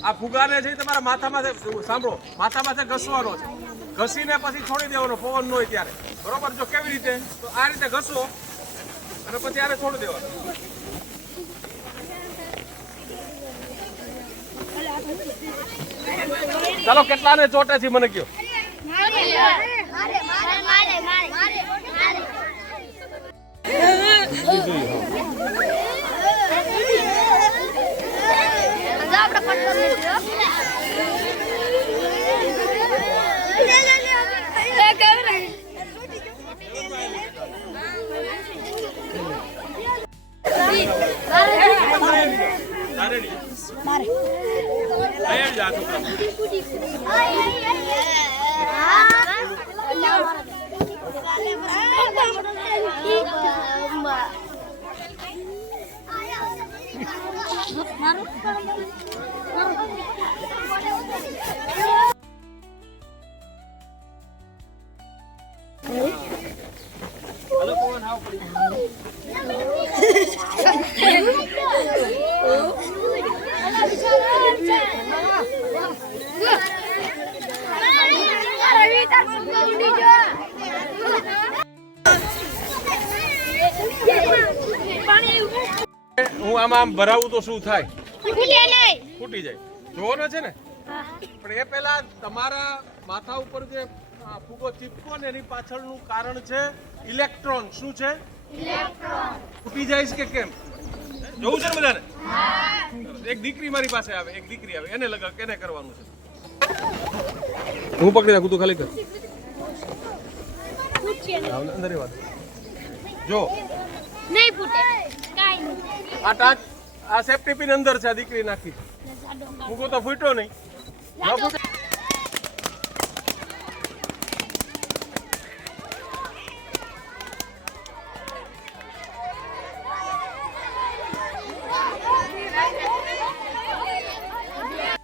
આ ફુગાને છે તમારા માથામાં સાંભળો માથામાં ઘસવાનો છે ઘસીને પછી છોડી દેવાનો પવન ન હોય ત્યારે બરોબર જો કેવી રીતે તો આ રીતે ઘસો અને પછી આને છોડી દેવાનું ચાલો કેટલાને ચોટે છે મને કયો હું આમ ભરાવું તો શું થાય ફૂટી જાય જોવાનો છે ને પણ એ પહેલા તમારા માથા ઉપર જે ફૂગો ચીપકો ને એની પાછળનું કારણ છે ઇલેક્ટ્રોન શું છે ઇલેક્ટ્રોન ફૂટી જાય છે કે કેમ જોવું છે ને બધાને એક દીકરી મારી પાસે આવે એક દીકરી આવે એને લગા કેને કરવાનું છે હું પકડી રાખું તું ખાલી કર અંદર વાત જો નહીં ફૂટે કાઈ નહીં આ ટાચ આ સેફ્ટી પિન અંદર છે આ દીકરી નાખી મૂકો તો ફૂટ્યો નહીં ન ફૂટે